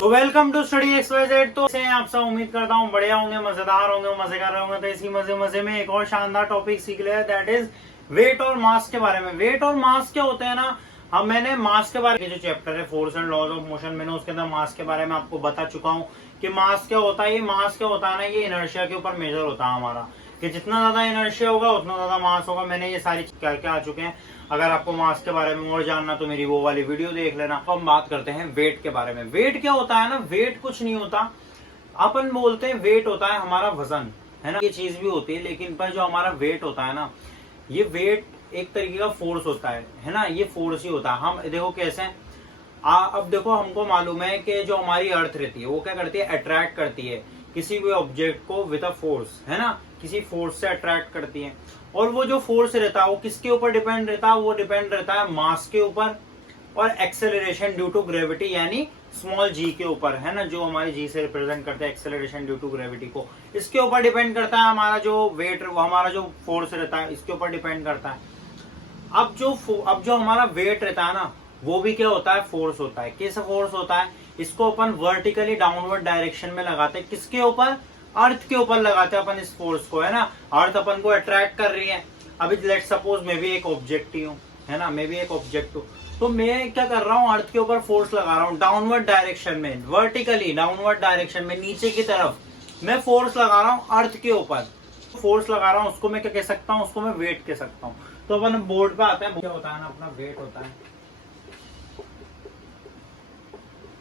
तो welcome to study XYZ। तो से आप सब उम्मीद करता हूँ बढ़िया होंगे, मजेदार होंगे, मजे कर रहे होंगे। तो इसी मजे में एक और शानदार टॉपिक सीख लिया, दैट इज वेट और मास के बारे में। वेट और मास क्या होते हैं ना, हम मैंने मास के बारे में जो चैप्टर है force and laws of motion, मैंने उसके अंदर मास के बारे में आपको बता चुका हूँ कि मास क्या होता है। ये मास क्या होता है ना, ये इनर्शिया के ऊपर मेजर होता है हमारा, कि जितना ज्यादा इनर्शिया होगा उतना ज्यादा मास होगा। मैंने ये सारी करके आ चुके हैं। अगर आपको मास के बारे में और जानना तो मेरी वो वाली वीडियो देख लेना। अब हम बात करते हैं वेट के बारे में। वेट क्या होता है ना, वेट कुछ नहीं होता। अपन बोलते हैं वेट होता है हमारा वजन, है ना, ये चीज भी होती है, लेकिन पर जो हमारा वेट होता है ना, ये वेट एक तरीके का फोर्स होता है ना, ये फोर्स ही होता है। हम देखो कैसे, अब देखो हमको मालूम है कि जो हमारी अर्थ रहती है वो क्या करती है, अट्रैक्ट करती है किसी भी ऑब्जेक्ट को विद अ फोर्स, है ना, किसी फोर्स से अट्रैक्ट करती है। और वो जो फोर्स रहता है वो किसके ऊपर डिपेंड रहता है, वो डिपेंड रहता है मास के ऊपर और एक्सेलरेशन ड्यू टू ग्रेविटी यानी स्मॉल जी के ऊपर, है ना, जो हमारी जी से रिप्रेजेंट करते हैं एक्सेलरेशन ड्यू टू ग्रेविटी को। इसके ऊपर डिपेंड करता है हमारा जो वेट, हमारा जो फोर्स रहता है इसके ऊपर डिपेंड करता है। अब जो हमारा वेट रहता है ना, वो भी क्या होता है, फोर्स होता है। किस फोर्स होता है, इसको अपन वर्टिकली डाउनवर्ड डायरेक्शन में लगाते हैं। किसके ऊपर, अर्थ के ऊपर लगाते हैं अपन इस फोर्स को, है ना। अर्थ अपन को अट्रैक्ट कर रही है। अभी लेट सपोज मैं भी एक ऑब्जेक्ट ही हूँ, है ना, मैं भी एक ऑब्जेक्ट हूँ। तो मैं क्या कर रहा हूँ, अर्थ के ऊपर फोर्स लगा रहा हूँ डाउनवर्ड डायरेक्शन में, वर्टिकली डाउनवर्ड डायरेक्शन में, नीचे की तरफ मैं फोर्स लगा रहा हूँ अर्थ के ऊपर। फोर्स लगा रहा हूँ उसको मैं क्या कह सकता हूँ, उसको मैं वेट कह सकता हूँ। तो अपन बोर्ड पे आते हैं, क्या होता है ना, अपना वेट होता है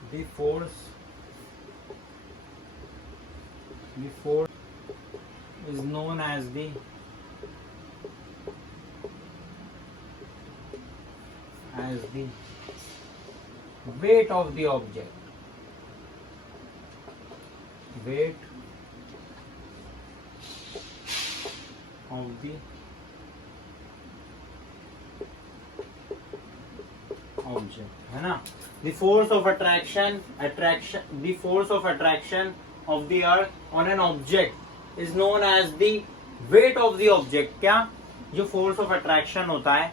the force is known as the weight of the object. Weight of the object, है ना। The force of attraction of the earth on an object is known as the weight of the object। क्या, जो force of attraction होता है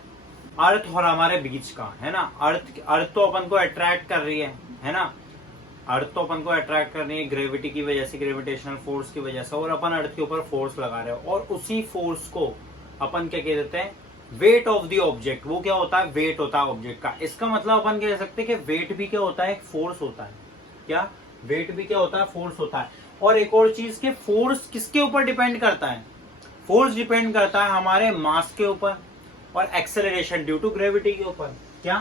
अर्थ और हमारे बीच का, है ना, अर्थ तो अपन को अट्रैक्ट कर रही है ना, अर्थ तो अपन को अट्रैक्ट कर रही है ग्रेविटी की वजह से, ग्रेविटेशनल फोर्स की वजह से, और अपन अर्थ के ऊपर फोर्स लगा रहे हैं, और उसी फोर्स को अपन क्या कह देते हैं, वेट ऑफ द ऑब्जेक्ट। वो क्या होता है, वेट होता है ऑब्जेक्ट का। इसका मतलब अपन कह सकते हैं कि वेट भी क्या होता है, एक फोर्स होता है। क्या, वेट भी क्या होता है, फोर्स होता है। और एक और चीज के, फोर्स किसके ऊपर डिपेंड करता है, फोर्स डिपेंड करता है हमारे मास के ऊपर और एक्सेलरेशन ड्यू टू ग्रेविटी के ऊपर। क्या,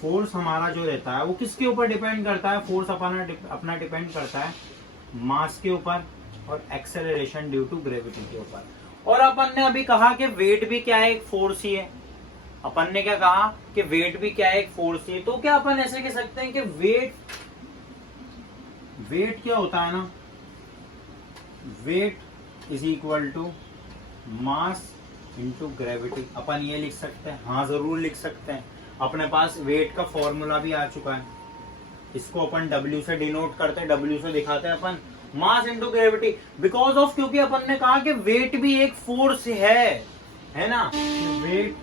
फोर्स हमारा जो रहता है वो किसके ऊपर डिपेंड करता है, फोर्स अपना डिपेंड करता है मास के ऊपर और एक्सेलरेशन ड्यू टू ग्रेविटी के ऊपर। और अपन ने अभी कहा कि वेट भी क्या है, एक फोर्स ही है। अपन ने क्या कहा कि वेट भी क्या है, एक फोर्स ही है। तो क्या अपन ऐसे कह सकते हैं कि वेट क्या होता है ना, weight is equal to mass into gravity. अपन ये लिख सकते हैं, हाँ जरूर लिख सकते हैं। अपने पास वेट का फॉर्मूला भी आ चुका है, इसको अपन W से डिनोट करते हैं, W से दिखाते हैं अपन mass into gravity. Because of, क्योंकि अपन ने कहा कि वेट भी एक फोर्स है ना। Weight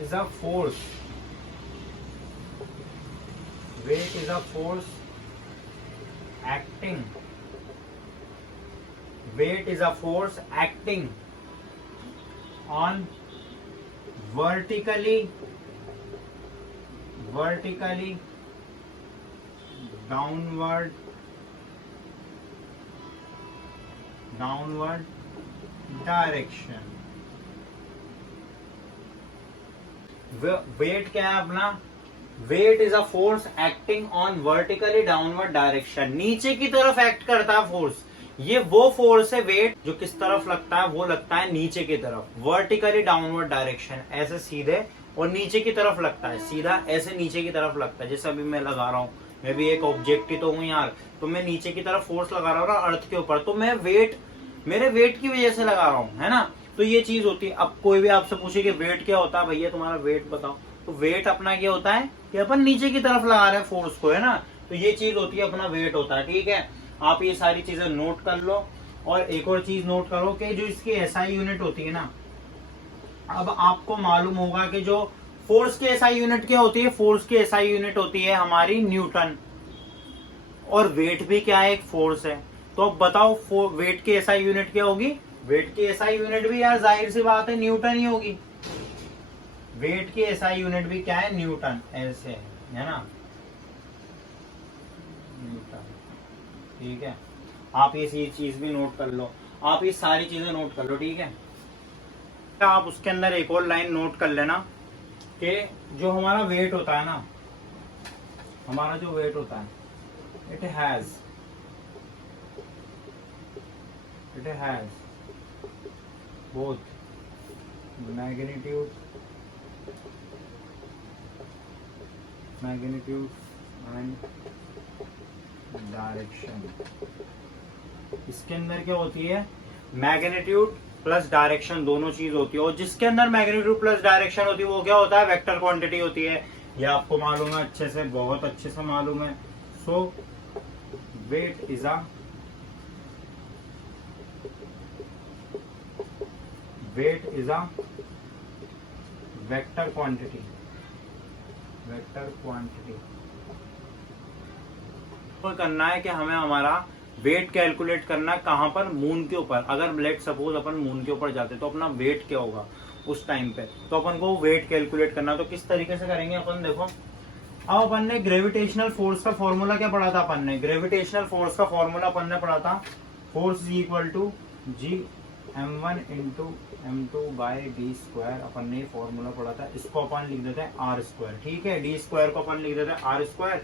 is a force, weight is a force acting, weight is a force acting on vertically downward direction। Weight क्या है अपना, weight is a force acting on vertically downward direction. नीचे की तरफ एक्ट करता है फोर्स। ये वो फोर्स है वेट, जो किस तरफ लगता है, वो लगता है नीचे की तरफ, वर्टिकली डाउनवर्ड डायरेक्शन, ऐसे सीधे और नीचे की तरफ लगता है, सीधा ऐसे नीचे की तरफ लगता है। जैसे अभी मैं लगा रहा हूँ, मैं भी एक ऑब्जेक्ट ही तो हूँ यार, तो मैं नीचे की तरफ फोर्स लगा रहा हूँ ना अर्थ के ऊपर, तो मैं वेट, मेरे वेट की वजह से लगा रहा हूँ, है ना। तो ये चीज होती है। अब कोई भी आपसे पूछे कि वेट क्या होता है, भैया तुम्हारा वेट बताओ, तो वेट अपना क्या होता है कि अपन नीचे की तरफ लगा रहे हैं फोर्स को, है ना। तो ये चीज होती है, अपना वेट होता है। ठीक है, आप ये सारी चीजें नोट कर लो। और एक और चीज नोट करो कि जो इसकी एसआई यूनिट होती है ना, अब आपको मालूम होगा कि जो फोर्स की एसआई यूनिट क्या होती है, फोर्स की एसआई यूनिट होती है हमारी न्यूटन, और वेट भी क्या है, एक फोर्स है। तो अब बताओ वेट की एसआई यूनिट क्या होगी, वेट की एसआई यूनिट भी यार जाहिर सी बात है न्यूटन ही होगी। वेट की एसआई यूनिट भी क्या है, न्यूटन, ऐसे है ना, न्यूटन। ठीक है, आप ये चीज भी नोट कर लो, आप ये सारी चीजें नोट कर लो, ठीक है। आप उसके अंदर एक और लाइन नोट कर लेना कि जो हमारा वेट होता है ना, हमारा जो वेट होता है, it has both magnitude and direction. इसके अंदर क्या होती है, मैग्नीट्यूड प्लस डायरेक्शन दोनों चीज होती है, और जिसके अंदर मैग्नीट्यूड प्लस डायरेक्शन होती है वो क्या होता है, वेक्टर क्वांटिटी होती है। ये आपको मालूम है अच्छे से, बहुत अच्छे से मालूम है। So weight is a vector quantity. तो करना है कि हमें हमारा वेट कैलकुलेट करना है कहां पर, मून के ऊपर। अगर लेट सपोज अपन मून के ऊपर जाते तो अपना वेट क्या होगा उस टाइम पे, तो अपन को वेट कैलकुलेट करना। तो किस तरीके से करेंगे अपन, देखो अब अपन ने ग्रेविटेशनल फोर्स का फॉर्मूला क्या पढ़ा था, अपन ने ग्रेविटेशनल फोर्स का फॉर्मूला अपन ने पढ़ा था, force is equal to G m1 into m2 by D square. अपन ने फॉर्मूला पढ़ा था, इसको अपन लिख देते हैं आर स्क्वायर। ठीक है, डी स्क्वायर को अपन लिख देते हैं आर स्क्वायर।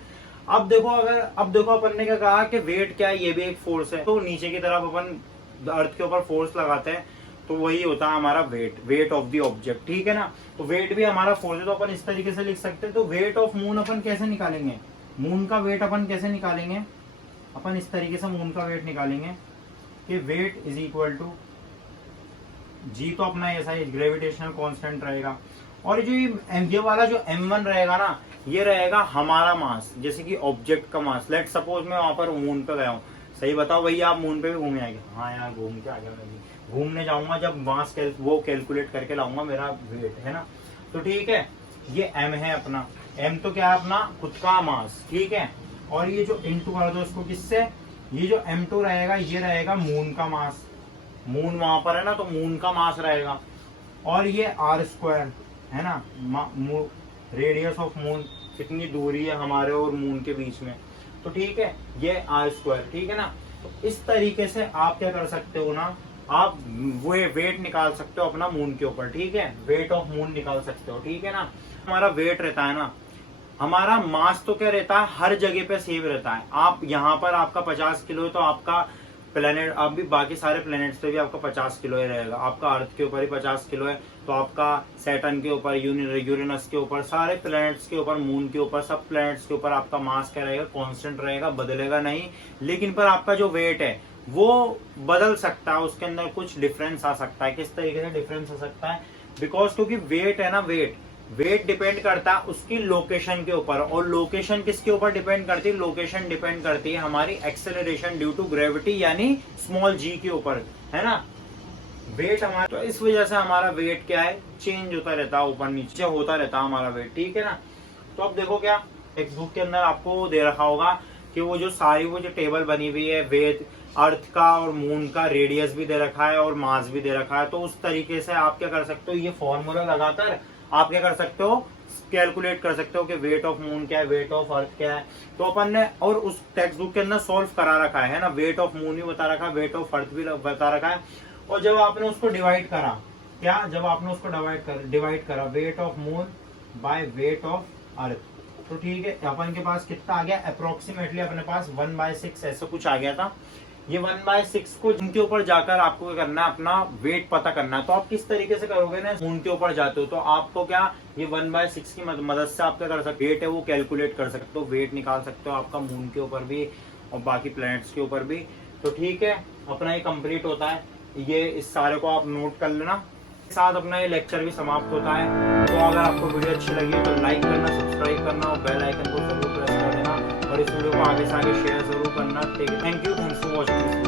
अब देखो अपन ने क्या कहा कि वेट क्या है, ये भी एक फोर्स है। तो नीचे की तरफ अपन अर्थ के ऊपर फोर्स लगाते हैं तो वही होता है हमारा वेट ऑफ द ऑब्जेक्ट। ठीक है ना, तो वेट भी हमारा फोर्स है। तो अपन इस तरीके से लिख सकते हैं। तो वेट ऑफ मून अपन कैसे निकालेंगे, मून का वेट अपन कैसे निकालेंगे, अपन इस तरीके से मून का वेट निकालेंगे कि वेट इज इक्वल टू जी, तो अपना ऐसा ही ग्रेविटेशनल कांस्टेंट रहेगा, और जो ये वाला जो m1 रहेगा ना, ये रहेगा हमारा मास, जैसे कि ऑब्जेक्ट का मास। लेट सपोज मैं वहां पर मून पे गया हूँ, सही बताओ भैया, आप मून पे भी घूमे आएंगे? हाँ यार घूम के आ गया, मैं भी घूमने जाऊंगा जब मास वो कैलकुलेट करके लाऊंगा मेरा वेट, है ना। तो ठीक है, ये m है अपना, m तो क्या है अपना खुद का मास, ठीक है। और ये जो इंटू कर दो इसको किससे, ये जो m2 रहेगा ये रहेगा मून का मास, मून वहां पर है ना, तो मून का मास रहेगा। और ये आर स्क्वायर है ना, रेडियस ऑफ मून, कितनी दूरी है हमारे और मून के बीच में, तो ठीक है, ये आर स्क्वायर। ठीक है ना, तो इस तरीके से आप क्या कर सकते हो ना, आप वो वेट निकाल सकते हो अपना मून के ऊपर। ठीक है, वेट ऑफ मून निकाल सकते हो। ठीक है ना, हमारा वेट रहता है ना, हमारा मास तो क्या रहता है, हर जगह पे सेम रहता है। आप यहाँ पर आपका 50 किलो है तो आपका प्लेनेट, अब भी बाकी सारे प्लेनेट्स पे भी आपका 50 किलो ही रहेगा। आपका अर्थ के ऊपर ही 50 किलो है, तो आपका सैटर्न के ऊपर, यूरेनस के ऊपर, सारे प्लेनेट्स के ऊपर, मून के ऊपर, सब प्लेनेट्स के ऊपर आपका मास क्या रहेगा, कांस्टेंट रहेगा, बदलेगा नहीं। लेकिन पर आपका जो वेट है वो बदल सकता है, उसके अंदर कुछ डिफरेंस आ सकता है। किस तरीके से डिफरेंस आ सकता है, बिकॉज क्योंकि वेट है ना, वेट डिपेंड करता है उसकी लोकेशन के ऊपर, और लोकेशन किसके ऊपर डिपेंड करती है, लोकेशन डिपेंड करती है हमारी एक्सेलरेशन ड्यू टू ग्रेविटी यानी स्मॉल जी के ऊपर, है ना। वेट हमारा, तो इस वजह से हमारा वेट क्या है, चेंज होता रहता है, ऊपर नीचे होता रहता है हमारा वेट। ठीक है ना, तो अब देखो क्या टेक्स्ट बुक के अंदर आपको दे रखा होगा कि वो जो टेबल बनी हुई है, वेट अर्थ का और मून का रेडियस भी दे रखा है और मास भी दे रखा है। तो उस तरीके से आप क्या कर सकते हो, ये फॉर्मूला लगाकर आप क्या कर सकते हो, कैलकुलेट कर सकते हो कि वेट ऑफ मून क्या है, वेट ऑफ अर्थ क्या है। तो अपन ने और उस टेक्स्ट बुक के अंदर सॉल्व करा रखा है ना, वेट ऑफ मून भी बता रखा है, वेट ऑफ अर्थ भी बता रखा है। और जब आपने उसको डिवाइड करा, क्या जब आपने उसको डिवाइड करा weight of moon by weight of earth, तो ठीक है, अपन के पास कितना आ गया, अप्रोक्सीमेटली अपने पास 1/6 ऐसा कुछ आ गया था। ये 1/6 को जिनके ऊपर जाकर आपको क्या करना है, अपना वेट पता करना है। तो आप किस तरीके से करोगे ना, मून के ऊपर जाते हो तो आपको क्या, ये 1/6 की मदद से आप क्या कर सकते हो, वेट है वो कैलकुलेट कर सकते हो, वेट निकाल सकते हो आपका मून के ऊपर भी और बाकी प्लैनेट्स के ऊपर भी। तो ठीक है, अपना ये कंप्लीट होता है, ये इस सारे को आप नोट कर लेना। साथ अपना ये लेक्चर भी समाप्त होता है। तो अगर आपको वीडियो अच्छी लगी तो लाइक करना, सब्सक्राइब करना और बेल आइकन को जरूर प्रेस कर देना, और इस वीडियो को आगे से आगे शेयर जरूर करना। Thank you for watching.